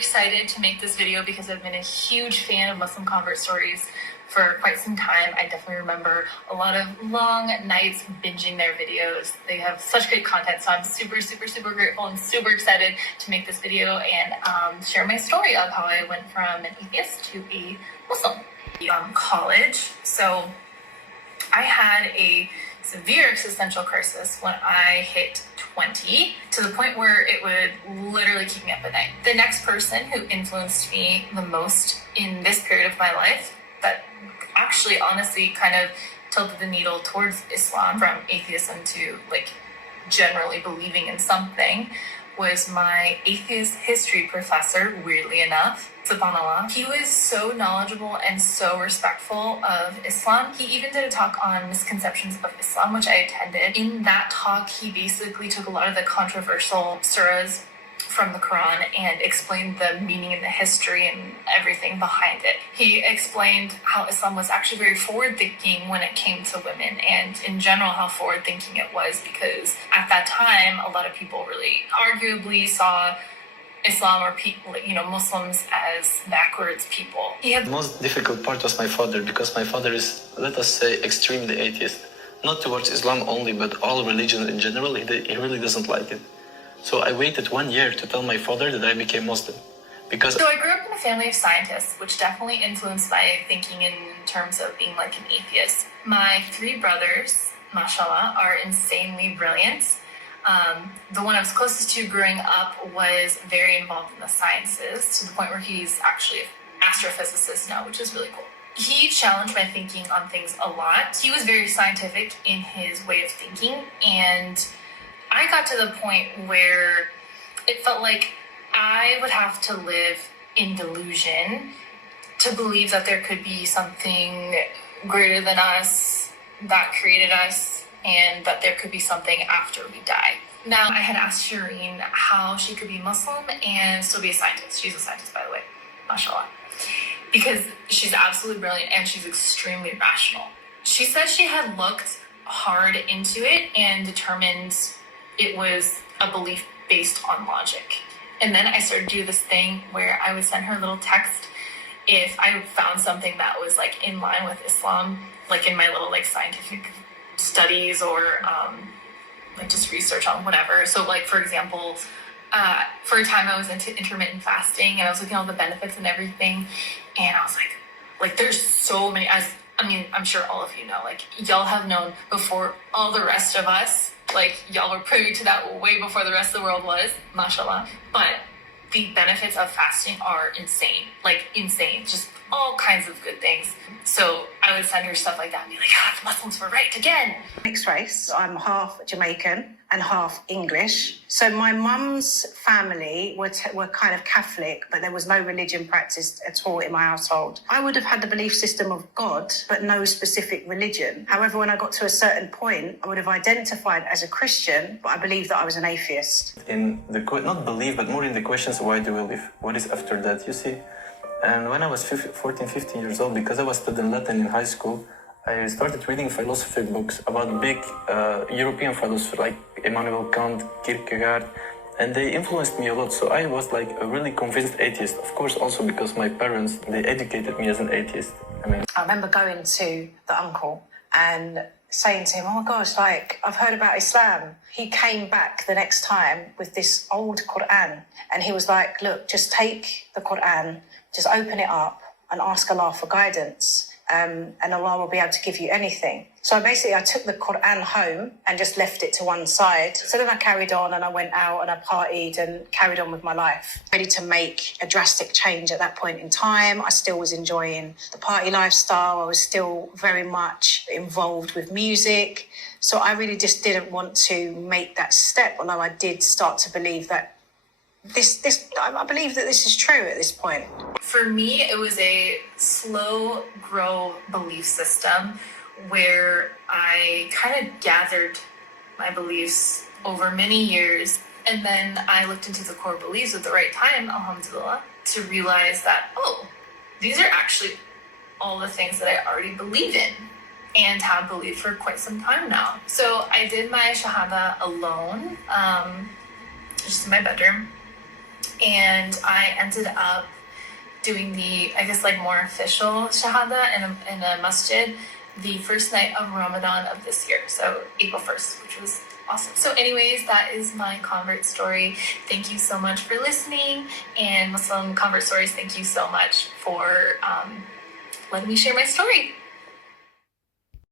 Excited to make this video because I've been a huge fan of Muslim convert stories for quite some time. I definitely remember a lot of long nights binging their videos. They have such great content, so I'm super grateful and super excited to make this video and share my story of how I went from an atheist to a Muslim. College, so I had a severe existential crisis when I hit 20, to the point where it would literally keep me up at night. The next person who influenced me the most in this period of my life, that actually honestly kind of tilted the needle towards Islam from atheism to like generally believing in something, was my atheist history professor, weirdly enough, subhanAllah. He was so knowledgeable and so respectful of Islam. He even did a talk on misconceptions of Islam, which I attended. In that talk, he basically took a lot of the controversial surahs from the Quran and explained the meaning and the history and everything behind it. He explained how Islam was actually very forward-thinking when it came to women, and in general how forward-thinking it was, because at that time a lot of people really arguably saw Islam or people, Muslims as backwards people. The most difficult part was my father, because my father is, let us say, extremely atheist. Not towards Islam only, but all religion in general. He really doesn't like it. So I waited 1 year to tell my father that I became Muslim. So I grew up in a family of scientists, which definitely influenced my thinking in terms of being like an atheist. My 3 brothers, mashallah, are insanely brilliant. The one I was closest to growing up was very involved in the sciences, to the point where he's actually an astrophysicist now, which is really cool. He challenged my thinking on things a lot. He was very scientific in his way of thinking, and I got to the point where it felt like I would have to live in delusion to believe that there could be something greater than us that created us, and that there could be something after we die. Now, I had asked Shireen how she could be Muslim and still be a scientist. She's a scientist, by the way, mashallah, because she's absolutely brilliant and she's extremely rational. She said she had looked hard into it and determined it was a belief based on logic. And then I started to do this thing where I would send her a little text if I found something that was like in line with Islam, like in my little like scientific studies or like just research on whatever. So like, for example, for a time I was into intermittent fasting and I was looking at all the benefits and everything. And I was like there's so many, I'm sure all of you know, like y'all have known before all the rest of us. Like, y'all were privy to that way before the rest of the world was, mashallah. But the benefits of fasting are insane. Like, insane. Just all kinds of good things. So I would send her stuff like that and be like, the Muslims were right again. Mixed race. I'm half Jamaican and half English. So my mum's family were kind of Catholic, but there was no religion practiced at all in my household. I would have had the belief system of God, but no specific religion. However, when I got to a certain point, I would have identified as a Christian, but I believed that I was an atheist. Not believe, but more in the questions, why do we live? What is after that, you see? And when I was 14, 15 years old, because I was studying Latin in high school, I started reading philosophy books about big European philosophers like Immanuel Kant, Kierkegaard, and they influenced me a lot. So I was like a really convinced atheist. Of course, also because my parents, they educated me as an atheist. I remember going to the uncle and saying to him, oh my gosh, like, I've heard about Islam. He came back the next time with this old Quran. And he was like, look, just take the Quran, just open it up and ask Allah for guidance. And Allah will be able to give you anything. So I took the Quran home and just left it to one side. So then I carried on and I went out and I partied and carried on with my life. Ready to make a drastic change at that point in time. I still was enjoying the party lifestyle. I was still very much involved with music. So I really just didn't want to make that step, although I did start to believe that I believe that this is true at this point. For me, it was a slow grow belief system where I kind of gathered my beliefs over many years. And then I looked into the core beliefs at the right time, alhamdulillah, to realize that, these are actually all the things that I already believe in and have believed for quite some time now. So I did my shahada alone, just in my bedroom. and I ended up doing the, I guess, like more official shahada in a masjid the first night of Ramadan of this year, so April 1st, which was awesome. So anyways, that is my convert story. Thank you so much for listening, and Muslim Convert Stories, thank you so much for letting me share my story.